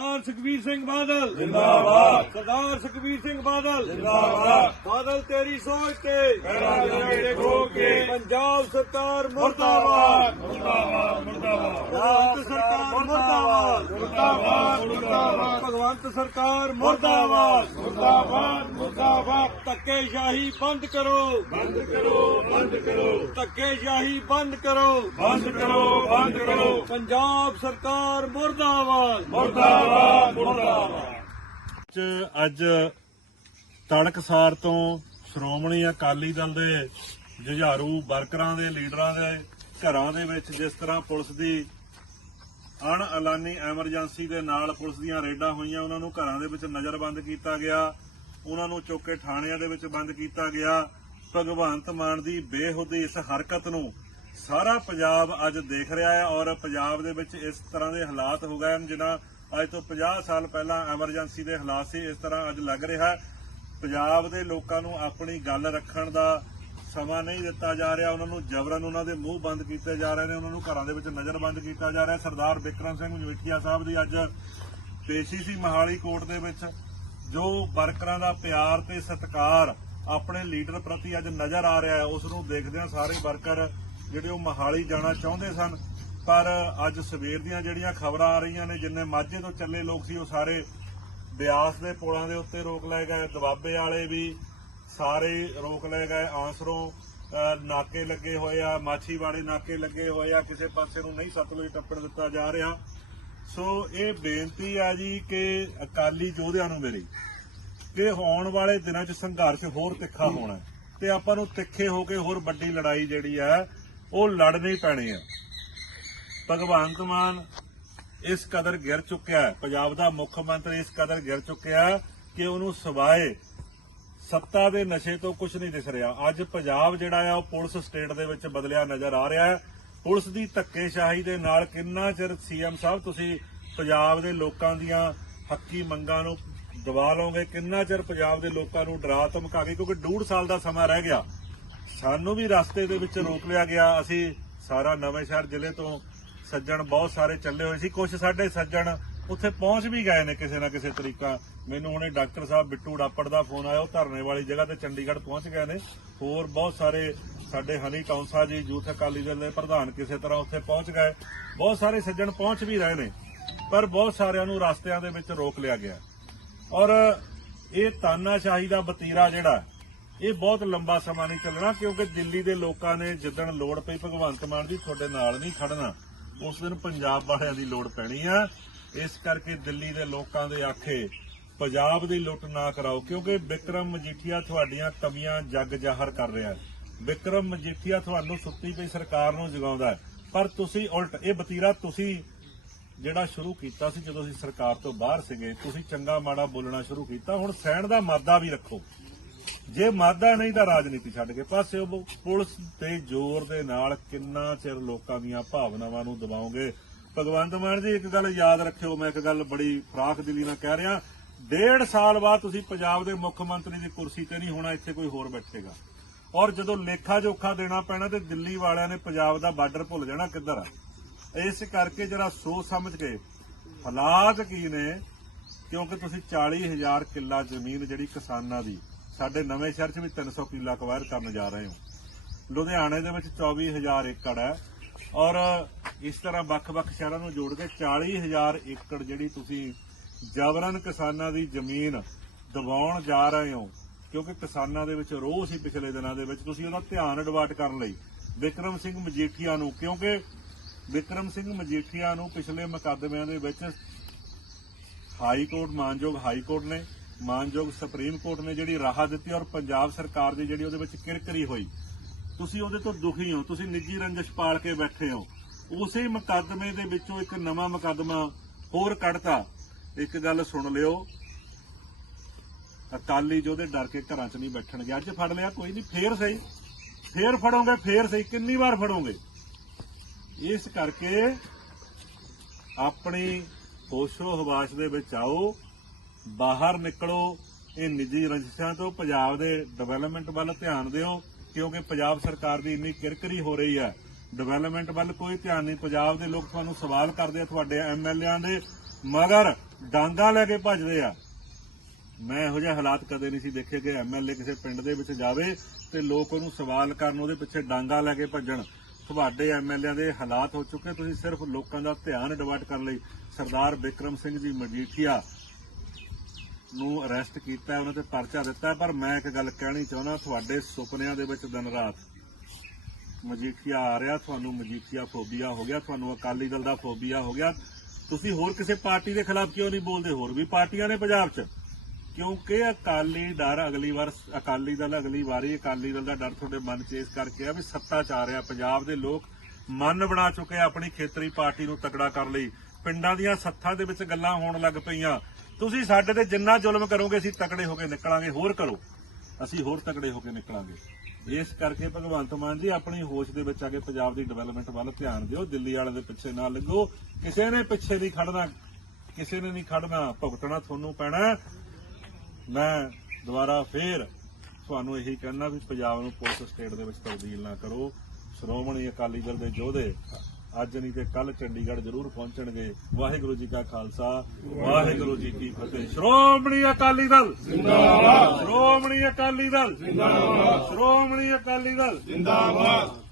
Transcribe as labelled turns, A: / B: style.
A: ਸਰਦਾਰ ਸੁਖਬੀਰ ਸਿੰਘ ਬਾਦਲ।
B: ਜਿੰਦਾਬਾਦ।
A: ਸਰਦਾਰ ਸੁਖਬੀਰ ਸਿੰਘ ਬਾਦਲ।
B: ਜਿੰਦਾਬਾਦ।
A: ਬਾਦਲ ਤੇਰੀ ਸੋਚ ਤੇ।
B: ਮੇਰਾ ਜਿਹੜੇ ਖੋਲ ਕੇ
A: ਪੰਜਾਬ ਸਰਕਾਰ ਮੁਰਦਾਬਾਦ।
B: ਮੁਰਦਾਬਾਦ ਮੁਰਦਾਬਾਦ।
A: ਮੁਰਦਾਬਾਦ
B: ਮੁਰਦਾਬਾਦ।
A: ਭਗਵੰਤ ਸਰਕਾਰ ਮੁਰਦਾਬਾਦ।
B: ਮੁਰਦਾਬਾਦ ਮੁਰਦਾਬਾਦ।
A: ਧੱਕੇਸ਼ਾਹੀ ਬੰਦ ਕਰੋ।
B: ਬੰਦ ਕਰੋ ਬੰਦ ਕਰੋ।
A: ਧੱਕੇਸ਼ਾਹੀ ਬੰਦ ਕਰੋ।
B: ਬੰਦ ਕਰੋ ਬੰਦ ਕਰੋ।
A: ਪੰਜਾਬ ਸਰਕਾਰ ਮੁਰਦਾਬਾਦ।
B: ਮੁਰਦਾਬਾਦ ਮੁਰਦਾਬਾਦ।
C: ਅੱਜ ਤੜਕਸਾਰ ਤੋਂ ਸ਼੍ਰੋਮਣੀ ਅਕਾਲੀ ਦਲ ਦੇ ਜੁਝਾਰੂ ਵਰਕਰਾਂ ਦੇ ਲੀਡਰਾਂ ਦੇ ਘਰਾਂ ਦੇ ਵਿੱਚ ਜਿਸ ਤਰ੍ਹਾਂ ਪੁਲਿਸ ਦੀ ਅਣ ਐਲਾਨੀ ਐਮਰਜੈਂਸੀ ਦੇ ਨਾਲ ਪੁਲਿਸ ਦੀਆਂ ਰੇਡਾਂ ਹੋਈਆਂ, ਉਹਨਾਂ ਨੂੰ ਘਰਾਂ ਦੇ ਵਿੱਚ ਨਜ਼ਰਬੰਦ ਕੀਤਾ ਗਿਆ। ਉਹਨਾਂ ਨੂੰ ਚੁੱਕ ਕੇ ਥਾਣਿਆਂ ਦੇ ਵਿੱਚ ਬੰਦ ਕੀਤਾ ਗਿਆ। ਭਗਵੰਤ ਮਾਨ ਦੀ ਬੇਹੁਦੀ ਇਸ ਹਰਕਤ ਨੂੰ ਸਾਰਾ ਪੰਜਾਬ ਅੱਜ ਦੇਖ ਰਿਹਾ ਹੈ ਔਰ ਪੰਜਾਬ ਦੇ ਵਿੱਚ ਇਸ ਤਰ੍ਹਾਂ ਦੇ ਹਾਲਾਤ ਹੋ ਗਏ ਹਨ, ਜਿਨ੍ਹਾਂ ਅੱਜ ਤੋਂ 50 ਸਾਲ ਪਹਿਲਾਂ ਐਮਰਜੈਂਸੀ ਦੇ ਹਾਲਾਤ ਸੀ, ਇਸ ਤਰ੍ਹਾਂ ਅੱਜ ਲੱਗ ਰਿਹਾ ਪੰਜਾਬ ਦੇ ਲੋਕਾਂ ਨੂੰ ਆਪਣੀ ਗੱਲ ਰੱਖਣ ਦਾ ਸਮਾਂ ਨਹੀਂ ਦਿੱਤਾ ਜਾ ਰਿਹਾ, ਉਹਨਾਂ ਨੂੰ ਜਬਰਨ ਉਹਨਾਂ ਦੇ ਮੂੰਹ ਬੰਦ ਕੀਤੇ ਜਾ ਰਹੇ ਨੇ, ਉਹਨਾਂ ਨੂੰ ਘਰਾਂ ਦੇ ਵਿੱਚ ਨਜ਼ਰਬੰਦ ਕੀਤਾ ਜਾ ਰਿਹਾ। ਸਰਦਾਰ ਬਿਕਰਮ ਸਿੰਘ ਮਜੀਠੀਆ ਸਾਹਿਬ ਦੀ ਅੱਜ ਪੇਸ਼ੀ ਸੀ ਮਹਾਲੀ ਕੋਰਟ ਦੇ ਵਿੱਚ ਜੋ ਵਰਕਰਾਂ ਦਾ ਪਿਆਰ ਤੇ ਸਤਿਕਾਰ ਆਪਣੇ ਲੀਡਰ ਪ੍ਰਤੀ ਅੱਜ ਨਜ਼ਰ ਆ ਰਿਹਾ ਹੈ, ਉਸ ਨੂੰ ਦੇਖਦਿਆਂ ਸਾਰੇ ਵਰਕਰ ਜਿਹੜੇ ਉਹ ਮਹਾਲੀ ਜਾਣਾ ਚਾਹੁੰਦੇ ਸਨ, ਪਰ ਅੱਜ ਸਵੇਰ ਦੀਆਂ ਜਿਹੜੀਆਂ ਖਬਰਾਂ ਆ ਰਹੀਆਂ ਨੇ, ਜਿੰਨੇ ਮਾਝੇ ਤੋਂ ਚੱਲੇ ਲੋਕ ਸੀ, ਉਹ ਸਾਰੇ ਬਿਆਸ ਦੇ ਪੁਲਾਂ ਦੇ ਉੱਤੇ ਰੋਕ ਲਏ ਗਏ, ਦਵਾਬੇ ਵਾਲੇ ਵੀ ਸਾਰੇ ਰੋਕ ਲਏ ਗਏ, ਆਂਸਰੋਂ ਨਾਕੇ ਲੱਗੇ ਹੋਏ ਆ, ਮਾਛੀਵਾੜੇ ਨਾਕੇ ਲੱਗੇ ਹੋਏ ਆ, ਕਿਸੇ ਪਾਸੇ ਨੂੰ ਨਹੀਂ ਸਤਲੁਜ ਟੱਪਣ ਦਿੱਤਾ ਜਾ ਰਿਹਾ। ਸੋ ਇਹ ਬੇਨਤੀ ਆ ਜੀ ਕਿ ਅਕਾਲੀ ਯੋਧਿਆਂ ਨੂੰ ਮੇਰੀ, ਕਿ ਆਉਣ ਵਾਲੇ ਦਿਨਾਂ 'ਚ ਸੰਘਰਸ਼ ਹੋਰ ਤਿੱਖਾ ਹੋਣਾ ਤੇ ਆਪਾਂ ਨੂੰ ਤਿੱਖੇ ਹੋ ਕੇ ਹੋਰ ਵੱਡੀ ਲੜਾਈ ਜਿਹੜੀ ਹੈ ਉਹ ਲੜਨੀ ਪੈਣੀ ਹੈ ਭਗਵੰਤ ਮਾਨ ਇਸ ਕਦਰ ਗਿਰ ਚੁੱਕਿਆ ਪੰਜਾਬ ਦਾ ਮੁੱਖ ਮੰਤਰੀ ਇਸ ਕਦਰ ਗਿਰ ਚੁੱਕਿਆ ਕਿ ਉਹਨੂੰ ਸਵਾਏ ਸੱਤਾ ਦੇ ਨਸ਼ੇ ਤੋਂ ਕੁਝ ਨਹੀਂ ਦਿਸ ਰਿਹਾ। ਅੱਜ ਪੰਜਾਬ ਜਿਹੜਾ ਆ, ਉਹ ਪੁਲਿਸ ਸਟੇਟ ਦੇ ਵਿੱਚ ਬਦਲਿਆ ਨਜ਼ਰ ਆ ਰਿਹਾ ਹੈ। ਪੁਲਿਸ ਦੀ ਧੱਕੇਸ਼ਾਹੀ ਦੇ ਨਾਲ ਕਿੰਨਾ ਚਿਰ ਸੀਐਮ ਸਾਹਿਬ, ਤੁਸੀਂ ਪੰਜਾਬ ਦੇ ਲੋਕਾਂ ਦੀਆਂ ਹੱਕੀ ਮੰਗਾਂ ਨੂੰ ਦਬਾ ਲਓਗੇ? ਕਿੰਨਾ ਚਿਰ ਪੰਜਾਬ ਦੇ ਲੋਕਾਂ ਨੂੰ ਡਰਾ ਧਮਕਾ ਕੇ? ਕਿਉਂਕਿ ਡੂਢ ਸਾਲ ਦਾ ਸਮਾਂ ਰਹਿ ਗਿਆ। ਸਾਨੂੰ ਵੀ ਰਸਤੇ ਦੇ ਵਿੱਚ ਰੋਕ ਲਿਆ ਗਿਆ। ਅਸੀਂ ਸਾਰਾ ਨਵੇਂ ਸ਼ਹਿਰ ਜ਼ਿਲ੍ਹੇ ਤੋਂ ਸੱਜਣ ਬਹੁਤ ਸਾਰੇ ਚੱਲੇ ਹੋਏ ਸੀ। ਕੁਝ ਸਾਡੇ ਸੱਜਣ ਉੱਥੇ ਪਹੁੰਚ ਵੀ ਗਏ ਨੇ ਕਿਸੇ ਨਾ ਕਿਸੇ ਤਰੀਕਾ। ਮੈਨੂੰ ਹੁਣੇ ਡਾਕਟਰ ਸਾਹਿਬ ਬਿੱਟੂ ਡਾਪੜ ਦਾ ਫੋਨ ਆਇਆ, ਉਹ ਧਰਨੇ ਵਾਲੀ ਜਗ੍ਹਾ ਤੇ ਚੰਡੀਗੜ੍ਹ ਪਹੁੰਚ ਗਏ ਨੇ। ਹੋਰ ਬਹੁਤ ਸਾਰੇ ਸਾਡੇ ਹਨੀ ਕੌਂਸਾ ਜੀ ਯੂਥ ਅਕਾਲੀ ਦਲ ਦੇ ਪ੍ਰਧਾਨ ਕਿਸੇ ਤਰ੍ਹਾਂ ਉੱਥੇ ਪਹੁੰਚ ਗਏ। ਬਹੁਤ ਸਾਰੇ ਸੱਜਣ ਪਹੁੰਚ ਵੀ ਰਹੇ ਨੇ, ਪਰ ਬਹੁਤ ਸਾਰਿਆਂ ਨੂੰ ਰਸਤਿਆਂ ਦੇ ਵਿੱਚ ਰੋਕ ਲਿਆ ਗਿਆ। ਔਰ ਇਹ ਤਾਨਾਸ਼ਾਹੀ ਦਾ ਬਤੀਰਾ ਜਿਹੜਾ, ਇਹ ਬਹੁਤ ਲੰਬਾ ਸਮਾਂ ਨਹੀਂ ਚੱਲਣਾ, ਕਿਉਂਕਿ ਦਿੱਲੀ ਦੇ ਲੋਕਾਂ ਨੇ ਜਿੱਦਣ ਲੋੜ ਪਈ, ਭਗਵੰਤ ਮਾਨ ਦੀ ਤੁਹਾਡੇ ਨਾਲ ਨਹੀਂ ਖੜਨਾ, ਉਸ ਦਿਨ ਪੰਜਾਬ ਵਾਲਿਆਂ ਦੀ ਲੋੜ ਪੈਣੀ ਆ। ਇਸ ਕਰਕੇ ਦਿੱਲੀ ਦੇ ਲੋਕਾਂ ਦੇ ਆਖੇ, ਪੰਜਾਬ ਦੀ ਲੁੱਟ ਨਾ ਕਰਾਓ, ਕਿਉਂਕਿ ਵਿਕਰਮ ਮਜੀਠੀਆ ਤੁਹਾਡੀਆਂ ਕਮੀਆਂ ਜੱਗ ਜ਼ਾਹਰ ਕਰ ਰਿਹਾ ਹੈ। ਵਿਕਰਮ ਮਜੀਠੀਆ ਤੁਹਾਨੂੰ ਸੁੱਤੀ ਪਈ ਸਰਕਾਰ ਨੂੰ ਜਗਾਉਂਦਾ ਪਰ ਤੁਸੀਂ ਉਲਟ, ਇਹ ਬਤੀਰਾ ਤੁਸੀਂ ਜਿਹੜਾ ਸ਼ੁਰੂ ਕੀਤਾ ਸੀ ਜਦੋਂ ਅਸੀਂ ਸਰਕਾਰ ਤੋਂ ਬਾਹਰ ਸੀਗੇ, ਤੁਸੀਂ ਚੰਗਾ ਮਾੜਾ ਬੋਲਣਾ ਸ਼ੁਰੂ ਕੀਤਾ। ਹੁਣ ਸਹਿਣ ਦਾ ਮਾਦਾ ਵੀ ਰੱਖੋ। ਜੇ ਮਾਦਾ ਨਹੀਂ ਤਾਂ ਰਾਜਨੀਤੀ ਛੱਡ ਕੇ ਪਾਸੇ ਉਹ ਪੁਲਿਸ ਦੇ ਜ਼ੋਰ ਦੇ ਨਾਲ ਕਿੰਨਾ ਚਿਰ ਲੋਕਾਂ ਦੀਆਂ ਭਾਵਨਾਵਾਂ ਨੂੰ ਦਬਾਓਗੇ ਭਗਵੰਤ ਮਾਨ ਜੀ, ਇੱਕ ਗੱਲ ਯਾਦ ਰੱਖਿਓ, ਮੈਂ ਇੱਕ ਗੱਲ ਬੜੀ ਫਰਾਖ ਦਿਲੀ ਨਾਲ ਕਹਿ ਰਿਹਾ। ਡੇਢ ਸਾਲ ਬਾਅਦ ਤੁਸੀਂ ਪੰਜਾਬ ਦੇ ਮੁੱਖ ਮੰਤਰੀ ਦੀ ਕੁਰਸੀ ਤੇ ਨਹੀਂ ਹੋਣਾ, ਇੱਥੇ ਕੋਈ ਹੋਰ ਬੈਠੇਗਾ। ਔਰ ਜਦੋਂ ਲੇਖਾ ਜੋਖਾ ਦੇਣਾ ਪੈਣਾ ਤੇ ਦਿੱਲੀ ਵਾਲਿਆਂ ਨੇ ਪੰਜਾਬ ਦਾ ਬਾਰਡਰ ਭੁੱਲ ਜਾਣਾ ਕਿੱਧਰ ਆ? ਇਸ ਕਰਕੇ ਜਰਾ ਸੋਚ ਸਮਝ ਕੇ। ਹਾਲਾਤ ਕੀ ਨੇ? ਕਿਉਂਕਿ ਤੁਸੀਂ 40000 ਕਿੱਲਾ ਜ਼ਮੀਨ ਜਿਹੜੀ ਕਿਸਾਨਾਂ ਦੀ, ਸਾਡੇ ਨਵੇਂ ਸ਼ਹਿਰ 'ਚ ਵੀ 300 ਕਿੱਲਾ ਕਵਾਇਰ ਕਰਨ ਜਾ ਰਹੇ ਹੋ। ਲੁਧਿਆਣੇ ਦੇ ਵਿੱਚ 24000 ਏਕੜ ਹੈ। ਔਰ ਇਸ ਤਰ੍ਹਾਂ ਵੱਖ-ਵੱਖ ਸ਼ਹਿਰਾਂ ਨੂੰ ਜੋੜ ਕੇ 40000 ਏਕੜ ਜਿਹੜੀ ਤੁਸੀਂ ਜਬਰਨ ਕਿਸਾਨਾਂ ਦੀ ਜ਼ਮੀਨ ਦਬਾਉਣ ਜਾ ਰਹੇ ਹੋ, ਕਿਉਂਕਿ ਕਿਸਾਨਾਂ ਦੇ ਵਿੱਚ ਰੋਹ ਸੀ ਪਿਛਲੇ ਦਿਨਾਂ ਦੇ ਵਿੱਚ, ਤੁਸੀਂ ਉਹਦਾ ਧਿਆਨ ਅਡਵਾਟ ਕਰਨ ਲਈ ਵਿਕਰਮ ਸਿੰਘ ਮਜੀਠੀਆ ਨੂੰ, ਕਿਉਂਕਿ ਵਿਕਰਮ ਸਿੰਘ ਮਜੀਠੀਆ ਨੂੰ ਪਿਛਲੇ ਮੁਕੱਦਮਿਆਂ ਦੇ ਵਿੱਚ ਹਾਈ ਕੋਰਟ, ਮਾਨਯੋਗ ਹਾਈ ਕੋਰਟ ਨੇ, ਮਾਨਯੋਗ ਸੁਪਰੀਮ ਕੋਰਟ ਨੇ ਜਿਹੜੀ ਰਾਹਤ ਦਿੱਤੀ ਔਰ ਪੰਜਾਬ ਸਰਕਾਰ ਦੀ ਜਿਹੜੀ ਉਹਦੇ ਵਿੱਚ ਕਿਰਕਰੀ ਹੋਈ। ਤੁਸੀਂ ਉਹਦੇ ਤੋਂ ਦੁਖੀ ਹੋ, ਤੁਸੀਂ ਨਿੱਜੀ ਰੰਜਿਸ਼ ਪਾਲ ਕੇ ਬੈਠੇ ਹੋ। ਉਸੇ ਮੁਕੱਦਮੇ ਦੇ ਵਿੱਚੋਂ ਇੱਕ ਨਵਾਂ ਮੁਕੱਦਮਾ ਹੋਰ ਕੱਢਤਾ। ਇੱਕ ਗੱਲ ਸੁਣ ਲਿਓ। ਅਕਾਲੀ ਜੋ ਡਰ ਕੇ ਘਰਾਂ 'ਚ ਨਹੀਂ ਬੈਠਣਗੇ। ਅੱਜ ਫੜ ਲਿਆ, ਕੋਈ ਨਹੀਂ, ਫੇਰ ਸਹੀ। ਫੇਰ ਫੜੋਗੇ, ਫੇਰ ਸਹੀ। ਕਿੰਨੀ ਵਾਰ ਫੜੋਗੇ? ਇਸ ਕਰਕੇ ਆਪਣੀ ਹੋਸ਼ੋ ਹਵਾਸ ਦੇ ਵਿੱਚ ਆਓ, ਬਾਹਰ ਨਿਕਲੋ, ਇਹ ਨਿੱਜੀ ਰੰਜਿਸ਼ਾਂ ਤੋਂ ਪੰਜਾਬ ਦੇ ਡਿਵੈਲਪਮੈਂਟ ਵੱਲ ਧਿਆਨ ਦਿਓ, ਕਿਉਂਕਿ ਪੰਜਾਬ ਸਰਕਾਰ ਦੀ ਇੰਨੀ ਕਿਰਕਰੀ ਹੋ ਰਹੀ ਹੈ। ਡਿਵੈਲਪਮੈਂਟ ਵੱਲ ਕੋਈ ਧਿਆਨ ਨਹੀਂ। ਪੰਜਾਬ ਦੇ ਲੋਕ ਤੁਹਾਨੂੰ ਸਵਾਲ ਕਰਦੇ ਆ, ਤੁਹਾਡੇ ਐਮਐਲਏਆਂ ਦੇ। ਮਗਰ ਡਾਂਗਾ ਲੈ ਕੇ ਭੱਜਦੇ ਆ। ਮੈਂ ਇਹੋ ਜਿਹੇ ਹਾਲਾਤ ਕਦੇ ਨਹੀਂ ਸੀ ਦੇਖੇ ਕਿ ਐਮਐਲਏ ਕਿਸੇ ਪਿੰਡ ਦੇ ਵਿੱਚ ਜਾਵੇ ਤੇ ਲੋਕ ਉਹਨੂੰ ਸਵਾਲ ਕਰਨ ਉਹਦੇ ਪਿੱਛੇ ਡਾਂਗਾ ਲੈ ਕੇ ਭੱਜਣ। ਤੁਹਾਡੇ ਐਮਐਲਏ ਦੇ ਹਾਲਾਤ ਹੋ ਚੁੱਕੇ। ਤੁਸੀਂ ਸਿਰਫ ਲੋਕਾਂ ਦਾ ਧਿਆਨ ਡਿਵਰਟ ਕਰਨ ਲਈ ਸਰਦਾਰ ਬਿਕਰਮ ਸਿੰਘ ਜੀ ਮਜੀਠੀਆ ਨੂੰ ਅਰੈਸਟ ਕੀਤਾ, ਉਹਨਾਂ ਤੇ ਪਰਚਾ ਦਿੱਤਾ। ਪਰ ਮੈਂ ਇੱਕ ਗੱਲ ਕਹਿਣੀ ਚਾਹੁੰਦਾ, ਤੁਹਾਡੇ ਸੁਪਨਿਆਂ ਦੇ ਵਿੱਚ ਦਿਨ ਰਾਤ ਮਜੀਠੀਆ ਆ ਰਿਹਾ, ਤੁਹਾਨੂੰ ਮਜੀਠੀਆ ਫੋਬੀਆ ਹੋ ਗਿਆ, ਤੁਹਾਨੂੰ ਅਕਾਲੀ ਦਲ ਦਾ ਫੋਬੀਆ ਹੋ ਗਿਆ। ਤੁਸੀਂ ਹੋਰ ਕਿਸੇ ਪਾਰਟੀ ਦੇ ਖਿਲਾਫ ਕਿਉਂ ਨਹੀਂ ਬੋਲਦੇ? ਹੋਰ ਵੀ ਪਾਰਟੀਆਂ ਨੇ ਪੰਜਾਬ 'ਚ। ਕਿਉਂਕਿ ਅਕਾਲੀ ਡਰ ਅਗਲੀ ਵਾਰ ਅਕਾਲੀ ਦਲ ਅਗਲੀ ਵਾਰੀ ਅਕਾਲੀ ਦਲ ਦਾ ਡਰ ਤੁਹਾਡੇ ਮਨ 'ਚ ਇਸ ਕਰਕੇ ਆ ਵੀ ਸੱਤਾ ਚ ਆ ਰਿਹਾ। ਪੰਜਾਬ ਦੇ ਲੋਕ ਮਨ ਬਣਾ ਚੁੱਕੇ ਆਪਣੀ ਖੇਤਰੀ ਪਾਰਟੀ ਨੂੰ ਤਕੜਾ ਕਰਨ ਲਈ। ਪਿੰਡਾਂ ਦੀਆਂ ਸੱਥਾਂ ਦੇ ਵਿੱਚ ਗੱਲਾਂ ਹੋਣ ਲੱਗ ਪਈਆਂ। ਤੁਸੀਂ ਸਾਡੇ ਤੇ ਜਿੰਨਾ ਜ਼ੁਲਮ ਕਰੋਗੇ, ਅਸੀਂ ਤਕੜੇ ਹੋ ਕੇ ਨਿਕਲਾਂਗੇ। ਹੋਰ ਕਰੋ। ਅਸੀਂ ਹੋਰ ਤਕੜੇ ਹੋ ਕੇ ਨਿਕਲਾਂਗੇ। ਇਸ ਕਰਕੇ ਭਗਵੰਤ ਮਾਨ ਜੀ ਆਪਣੀ ਹੋਸ਼ ਦੇ ਵਿੱਚ ਆ ਕੇ ਪੰਜਾਬ ਦੀ ਡਿਵੈਲਪਮੈਂਟ ਵੱਲ ਧਿਆਨ ਦਿਓ, ਦਿੱਲੀ ਵਾਲਿਆਂ ਦੇ ਪਿੱਛੇ ਨਾ ਲੱਗੋ। ਕਿਸੇ ਨੇ ਪਿੱਛੇ ਨਹੀਂ ਖੜਨਾ, ਕਿਸੇ ਨੇ ਨਹੀਂ ਖੜਨਾ, ਭੁਗਤਣਾ ਤੁਹਾਨੂੰ ਪੈਣਾ। ਮੈਂ ਦੁਬਾਰਾ ਫੇਰ ਤੁਹਾਨੂੰ ਇਹੀ ਕਹਿਣਾ ਵੀ ਪੰਜਾਬ ਨੂੰ ਪੁਲਿਸ ਸਟੇਟ ਦੇ ਵਿੱਚ ਤਬਦੀਲ ਨਾ ਕਰੋ। ਸ਼੍ਰੋਮਣੀ ਅਕਾਲੀ ਦਲ ਦੇ ਯੋਧੇ ਅੱਜ ਨਹੀਂ ਤੇ ਕੱਲ ਚੰਡੀਗੜ੍ਹ ਜ਼ਰੂਰ ਪਹੁੰਚਣਗੇ। ਵਾਹਿਗੁਰੂ ਜੀ ਕਾ ਖਾਲਸਾ ਵਾਹਿਗੁਰੂ ਜੀ ਕੀ ਫਤਿਹ। ਸ਼੍ਰੋਮਣੀ ਅਕਾਲੀ ਦਲ! ਜਿੰਦਾਬਾਦ! ਸ਼੍ਰੋਮਣੀ ਅਕਾਲੀ ਦਲ! ਜਿੰਦਾਬਾਦ ਸ਼੍ਰੋਮਣੀ ਅਕਾਲੀ ਦਲ!
B: ਜਿੰਦਾਬਾਦ!